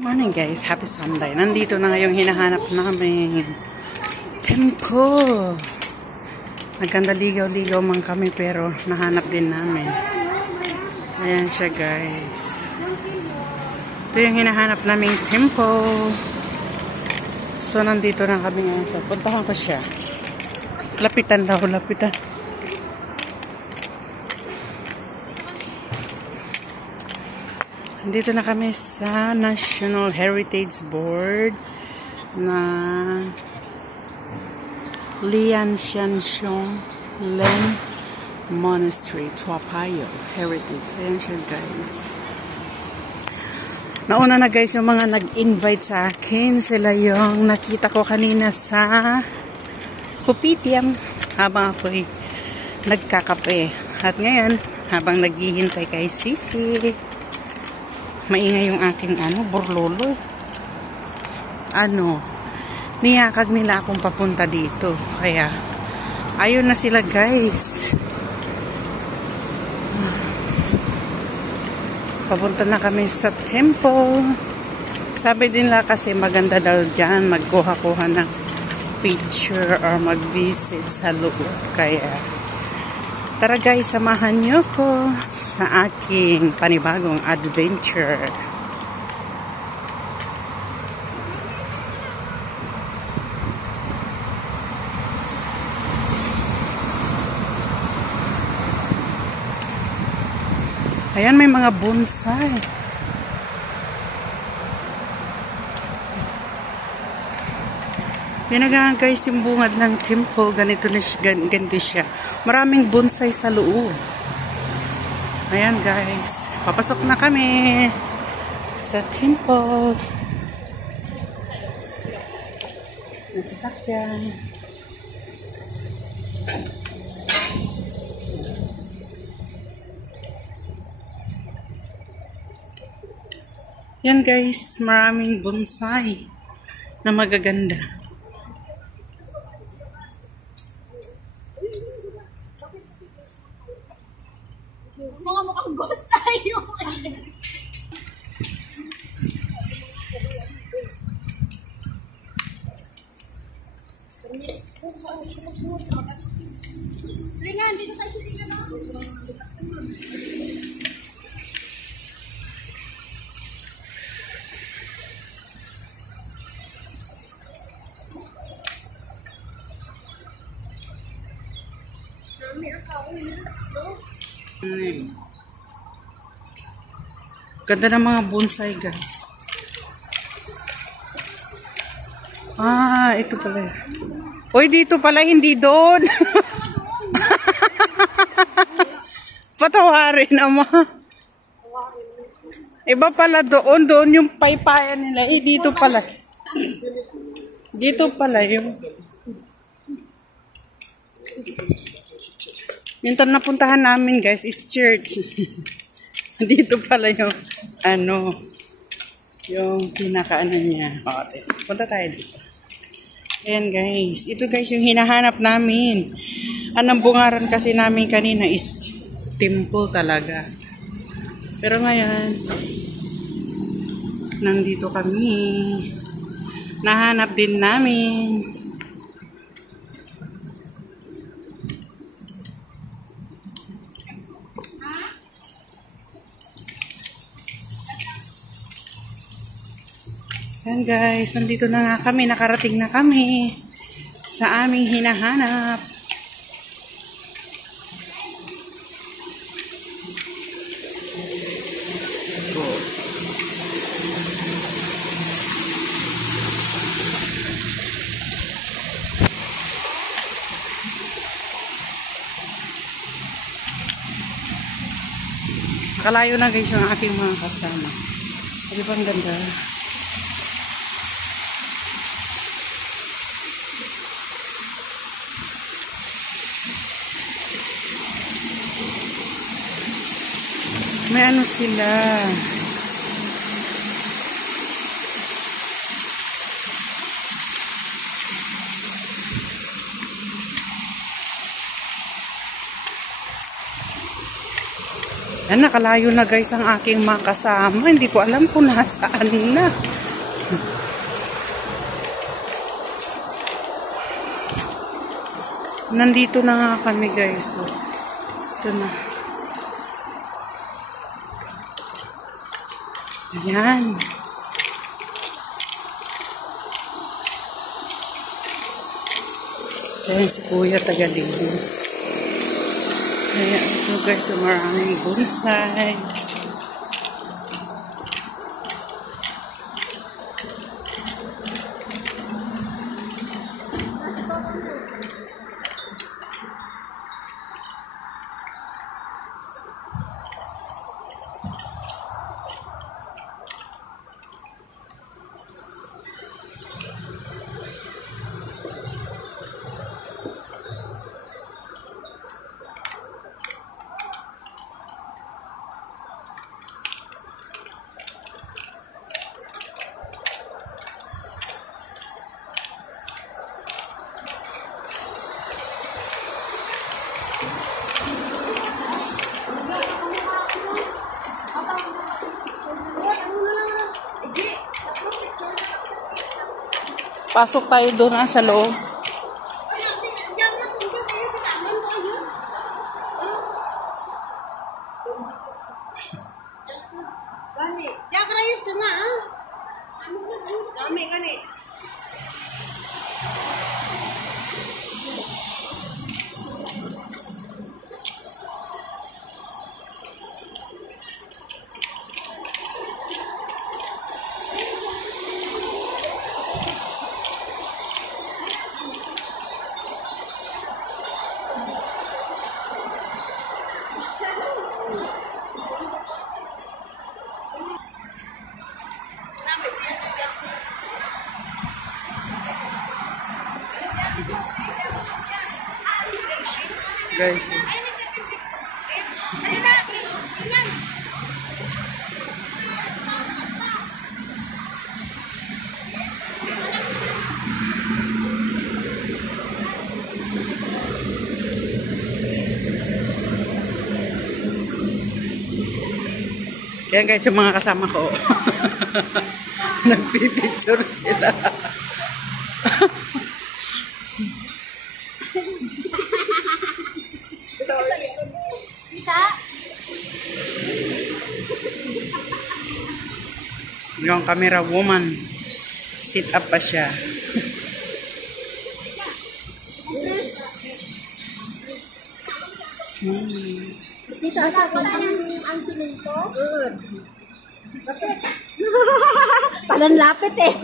Morning guys, happy Sunday. Nandito na ngayong hinahanap namin temple. Nagkanda ligaw-ligaw man kami pero nahanap din namin. Ayan siya guys. Ito yung hinahanap naming temple. So nandito na kami ngayon. So, puntahan ko siya. Lapitan daw, lapitan. Dito na kami sa National Heritage Board na Lianshanxiong Len Monastery, Tuapayo Heritage. Ayan siya guys. Nauna na guys yung mga nag-invite sa akin. Sila yung nakita ko kanina sa Kopitiam habang ako'y nagkakape. At ngayon, habang naghihintay kay Sisi, maingay yung aking burlolo. Niyakag nila akong papunta dito. Kaya, ayun na sila guys. Papunta na kami sa temple. Sabi din nila kasi maganda daw dyan magkuha-kuha ng picture or mag-visit sa loob. Kaya, tara guys, samahan niyo ko sa aking panibagong adventure. Ayan, may mga bonsai. Pinagaan guys yung bungad ng temple. Ganito siya. Maraming bonsai sa loob. Ayan guys. Papasok na kami sa temple. Nasasakyan. Yan guys. Maraming bonsai na magaganda. Mga mukhang ghost tayo. Ringan, dito tayo sa ringan. Ganda ng mga bonsai guys. Ito pala. Uy, dito pala, hindi doon. Patawarin naman. Iba pala doon yung paypayan nila. Dito pala. Dito pala yung napuntahan namin guys is church. Dito pala yung yung pinakaano niya. Okay. Punta tayo dito. Ayan guys. Ito guys yung hinahanap namin. Anong bungaran kasi namin kanina is temple talaga. Pero ngayon, nandito kami. Nahanap din namin. Ayan guys, nandito na nga kami, nakarating na kami sa aming hinahanap. Nakalayo na guys yung aking mga kasama. Di ba ang ganda? May sila. Yan, nakalayo na guys ang aking mga kasama. Hindi ko alam kung nasaan na. Nandito na nga kami guys. So, ito na. Ayan. Ayan si Kuya taga-linis. Ayan ito guys, so maraming bonsai. Pasok tayo doon sa loob. Guys. Yan guys, yung mga kasama ko. Nagpipicture sila. Yung camera woman. Sit up pa siya. Smile. Dito ata ang simento. Good. Lapit. Parang lapit eh.